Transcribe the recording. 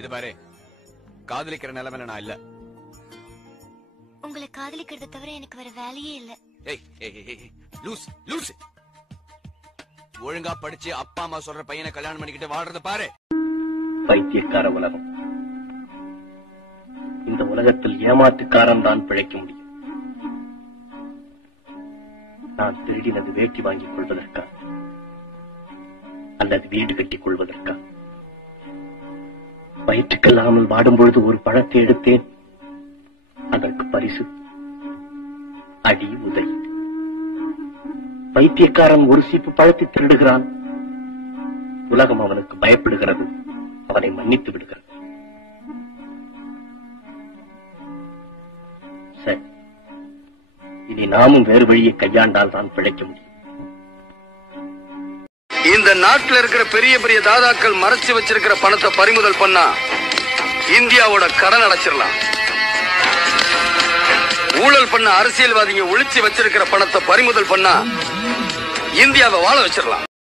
இது பாரு, காதலிக்கிற நிலைமையில நான் இல்ல. உங்களை காதலிக்கிறத தவிர எனக்கு வேற வேலையே இல்ல. லூஸ் லூஸ், ஒழுங்கா படிச்சு அப்பா அம்மா சொல்ற பையனை கல்யாணம் பண்ணிக்கிட்டு வாழ்றத பாரு. பைத்தியக்கார உலகம். இந்த உலகத்தில் ஏமாற்றுக்காரன் தான் பிழைக்க முடியும். நான் திருடினது வேட்டி வாங்கிக் கொள்வதற்கா அல்லது வீடு கட்டிக் கொள்வதற்கா? வயிற்றுக்கல்லாமல் வாடும்பொழுது ஒரு பழத்தை எடுத்தேன். அதற்கு பரிசு அடி உதை. பைத்தியக்காரன் ஒரு சீப்பு பழத்தை திருடுகிறான். உலகம் அவனுக்கு பயப்படுகிறது, அவனை மன்னித்து விடுகிறது. சரி, இனி நாமும் வேறு வழியை கையாண்டால் தான் பிழைக்க முடியும். இந்த நாட்டில் இருக்கிற பெரிய பெரிய தாதாக்கள் மறைச்சு வச்சிருக்கிற பணத்தை பறிமுதல் பண்ணா இந்தியாவோட கடன் அடைச்சிடலாம். ஊழல் பண்ண அரசியல்வாதிங்க ஒளிச்சு வச்சிருக்கிற பணத்தை பறிமுதல் பண்ணா இந்தியாவை வாழ வச்சிடலாம்.